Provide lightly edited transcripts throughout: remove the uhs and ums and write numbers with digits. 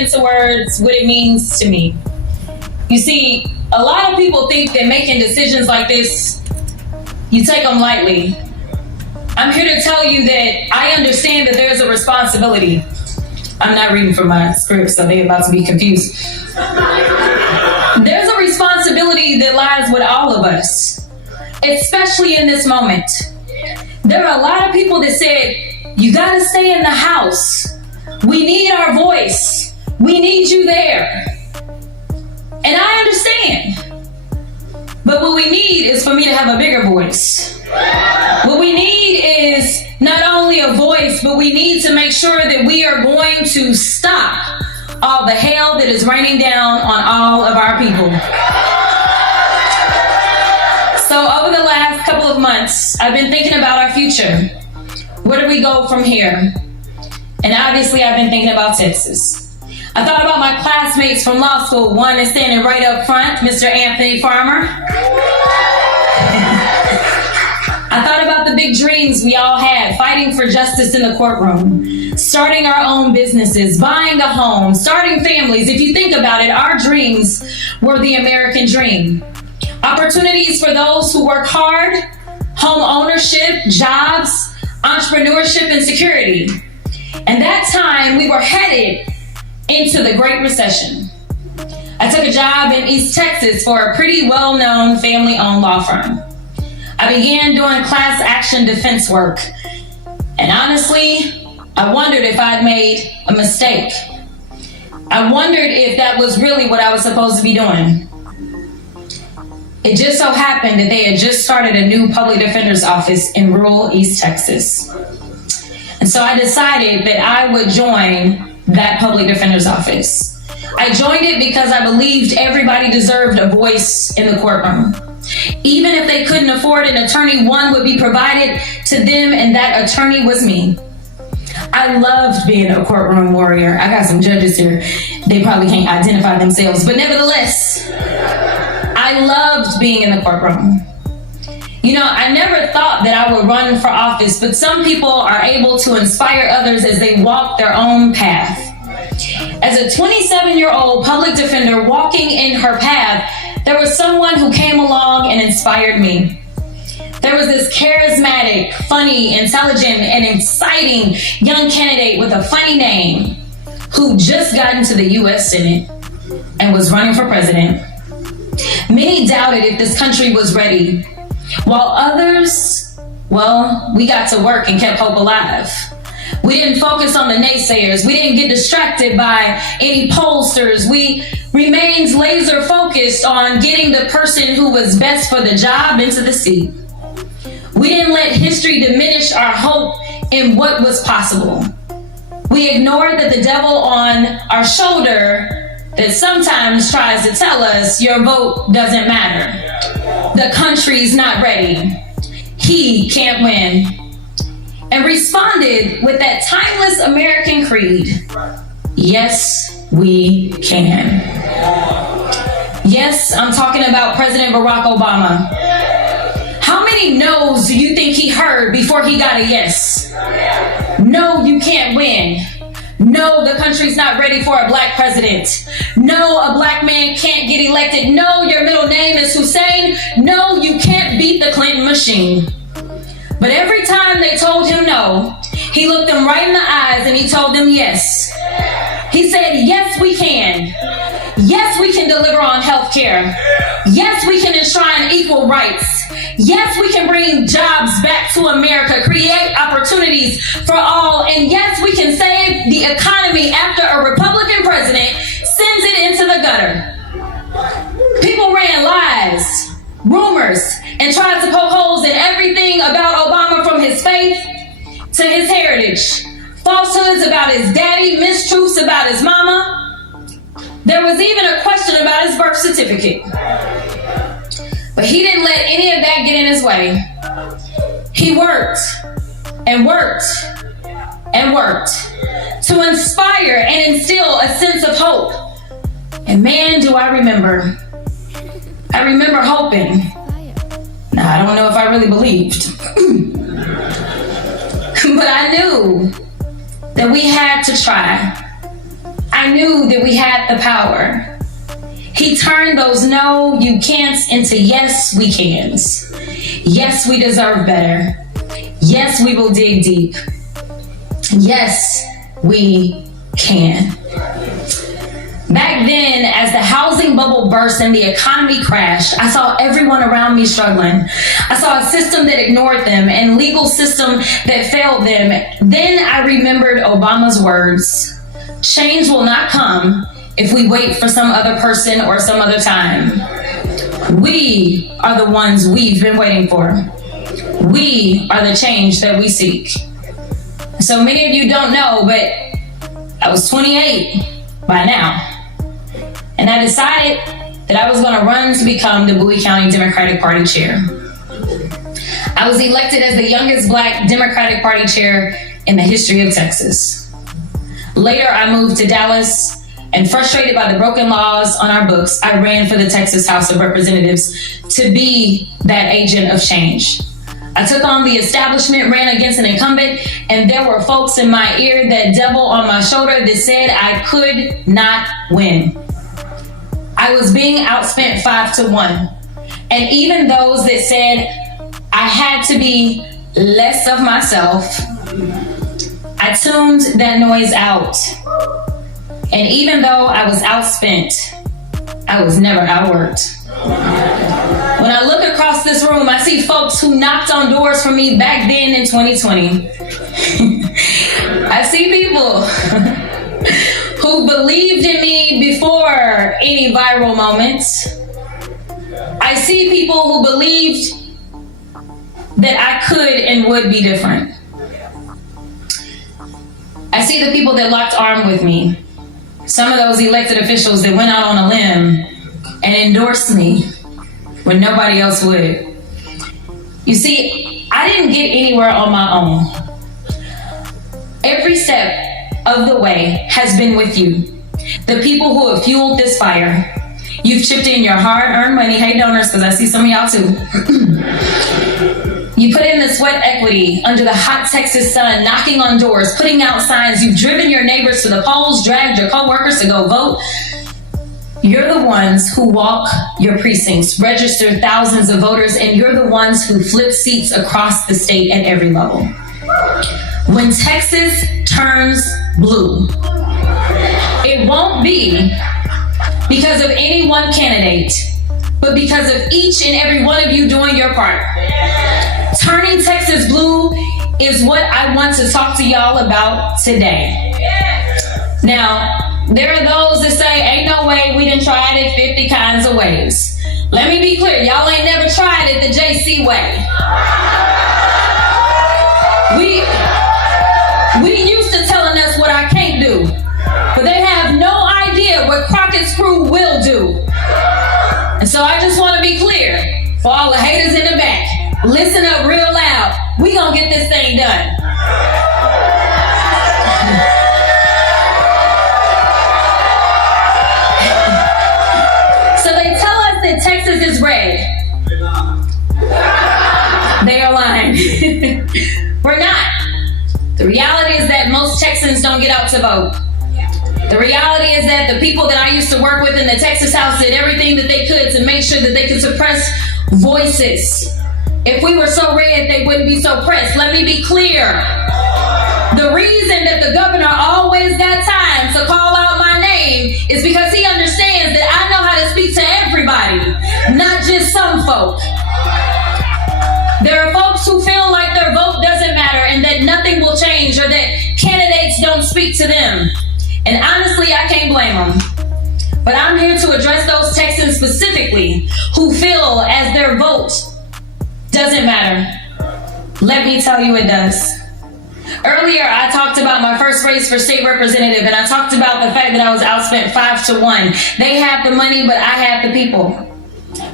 into words what it means to me. You see, a lot of people think that making decisions like this, you take them lightly. I'm here to tell you that I understand that there's a responsibility. I'm not reading from my script, so they're about to be confused. There's a responsibility that lies with all of us, especially in this moment. There are a lot of people that said, you gotta stay in the house. We need our voice. We need you there. And I understand. But what we need is for me to have a bigger voice. What we need is not only a voice, but we need to make sure that we are going to stop all the hell that is raining down on all of our people. So over the last couple of months, I've been thinking about our future. Where do we go from here? And obviously I've been thinking about Texas. I thought about my classmates from law school. One is standing right up front, Mr. Anthony Farmer. I thought about the big dreams we all had, fighting for justice in the courtroom, starting our own businesses, buying a home, starting families. If you think about it, our dreams were the American dream. Opportunities for those who work hard, home ownership, jobs, entrepreneurship, and security. And that time we were headed into the Great Recession. I took a job in East Texas for a pretty well-known family-owned law firm. I began doing class action defense work. And honestly, I wondered if I'd made a mistake. I wondered if that was really what I was supposed to be doing. It just so happened that they had just started a new public defender's office in rural East Texas. And so I decided that I would join that public defender's office. I joined it because I believed everybody deserved a voice in the courtroom. Even if they couldn't afford an attorney, one would be provided to them, and that attorney was me. I loved being a courtroom warrior. I got some judges here. They probably can't identify themselves, but nevertheless, I loved being in the courtroom. You know, I never thought that I would run for office, but some people are able to inspire others as they walk their own path. As a 27-year-old public defender walking in her path, there was someone who came along and inspired me. There was this charismatic, funny, intelligent, and exciting young candidate with a funny name who just got into the U.S. Senate and was running for president. Many doubted if this country was ready, while others, well, we got to work and kept hope alive. We didn't focus on the naysayers. We didn't get distracted by any pollsters. We remained laser focused on getting the person who was best for the job into the seat. We didn't let history diminish our hope in what was possible. We ignored that the devil on our shoulder that sometimes tries to tell us your vote doesn't matter. The country's not ready. He can't win. And responded with that timeless American creed. Yes, we can. Yes, I'm talking about President Barack Obama. How many no's do you think he heard before he got a yes? No, you can't win. No, the country's not ready for a black president. No, a black man can't get elected. No, your middle name is Hussein. No, you can't beat the Clinton machine. But every time they told him no, he looked them right in the eyes and he told them yes. He said, yes, we can. Yes, we can deliver on health care. Yes, we can enshrine equal rights. Yes, we can bring jobs back to America, create opportunities for all. And yes, we can save the economy after a Republican president sends it into the gutter. People ran lies, rumors, and tried to poke holes in everything about Obama, from his faith to his heritage. Falsehoods about his daddy, mistruths about his mama. There was even a question about his birth certificate. But he didn't let any of that get in his way. He worked and worked and worked to inspire and instill a sense of hope. And man, do I remember. I remember hoping. Now, I don't know if I really believed. But I knew that we had to try. I I knew that we had the power. He turned those no, you can'ts into yes, we cans. Yes, we deserve better. Yes, we will dig deep. Yes, we can. Back then, as the housing bubble burst and the economy crashed, I saw everyone around me struggling. I saw a system that ignored them and legal system that failed them. Then I remembered Obama's words, change will not come if we wait for some other person or some other time. We are the ones we've been waiting for. We are the change that we seek. So many of you don't know, but I was 28 by now. And I decided that I was going to run to become the Bowie County Democratic Party chair. I was elected as the youngest Black Democratic Party chair in the history of Texas. Later, I moved to Dallas, and frustrated by the broken laws on our books, I ran for the Texas House of Representatives to be that agent of change. I took on the establishment, ran against an incumbent, and there were folks in my ear, that devil on my shoulder, that said I could not win. I was being outspent 5-1. And even those that said I had to be less of myself, I tuned that noise out. And even though I was outspent, I was never outworked. When I look across this room, I see folks who knocked on doors for me back then in 2020. I see people who believed in me before any viral moments. I see people who believed that I could and would be different. I see the people that locked arms with me. Some of those elected officials that went out on a limb and endorsed me when nobody else would. You see, I didn't get anywhere on my own. Every step of the way has been with you. The people who have fueled this fire. You've chipped in your hard-earned money. Hey, donors, because I see some of y'all too. You put in the sweat equity under the hot Texas sun, knocking on doors, putting out signs. You've driven your neighbors to the polls, dragged your coworkers to go vote. You're the ones who walk your precincts, register thousands of voters, and you're the ones who flip seats across the state at every level. When Texas turns blue, it won't be because of any one candidate, but because of each and every one of you doing your part. Turning Texas blue is what I want to talk to y'all about today. Now, there are those that say, ain't no way, we done tried it 50 kinds of ways. Let me be clear, y'all ain't never tried it the JC way. We used to telling us what I can't do, but they have no idea what Crockett's crew will do. And so I just want to be clear, for all the haters in the back, listen up real loud. We gonna get this thing done. So they tell us that Texas is red. They are lying. We're not. The reality is that most Texans don't get out to vote. The reality is that the people that I used to work with in the Texas House did everything that they could to make sure that they could suppress voices. If we were so red, they wouldn't be so pressed. Let me be clear. The reason that the governor always got time to call out my name is because he understands that I know how to speak to everybody, not just some folk. There are folks who feel like their vote doesn't matter and that nothing will change or that candidates don't speak to them. And honestly, I can't blame them. But I'm here to address those Texans specifically who feel as their vote doesn't matter. Let me tell you it does. Earlier, I talked about my first race for state representative, and I talked about the fact that I was outspent 5-1. They have the money, but I have the people.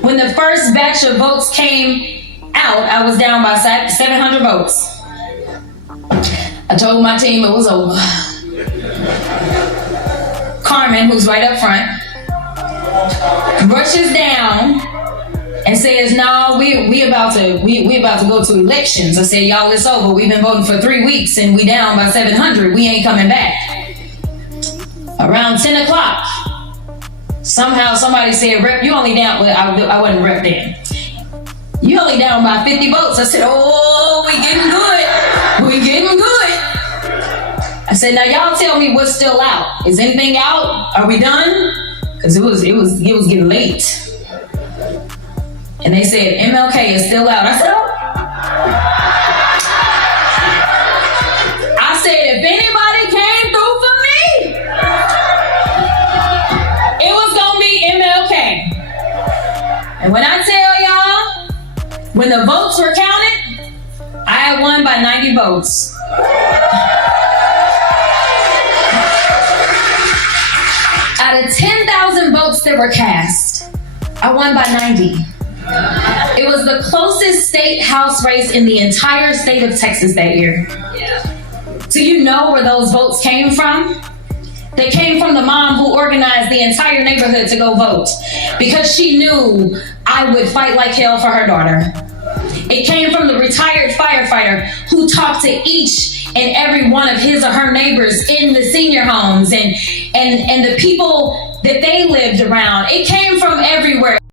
When the first batch of votes came out, I was down by 700 votes. I told my team it was over. Carmen, who's right up front, rushes down and says, "No, we about to go to elections." I said, "Y'all, it's over. We've been voting for 3 weeks and we down by 700. We ain't coming back." Around 10 o'clock, somehow somebody said, Rep, you only down, well, I wasn't Rep then. You only down by 50 votes. I said, oh, we getting good. We getting good. I said, now y'all tell me what's still out. Is anything out? Are we done? Because it was getting late. And they said, MLK is still out. I said, oh. I said, if anybody came through for me, it was gonna be MLK. And when I tell y'all, when the votes were counted, I had won by 90 votes. Out of 10,000 votes that were cast, I won by 90. It was the closest state house race in the entire state of Texas that year. Do you know where those votes came from? They came from the mom who organized the entire neighborhood to go vote because she knew I would fight like hell for her daughter. It came from the retired firefighter who talked to each and every one of his or her neighbors in the senior homes and the people that they lived around. It came from everywhere.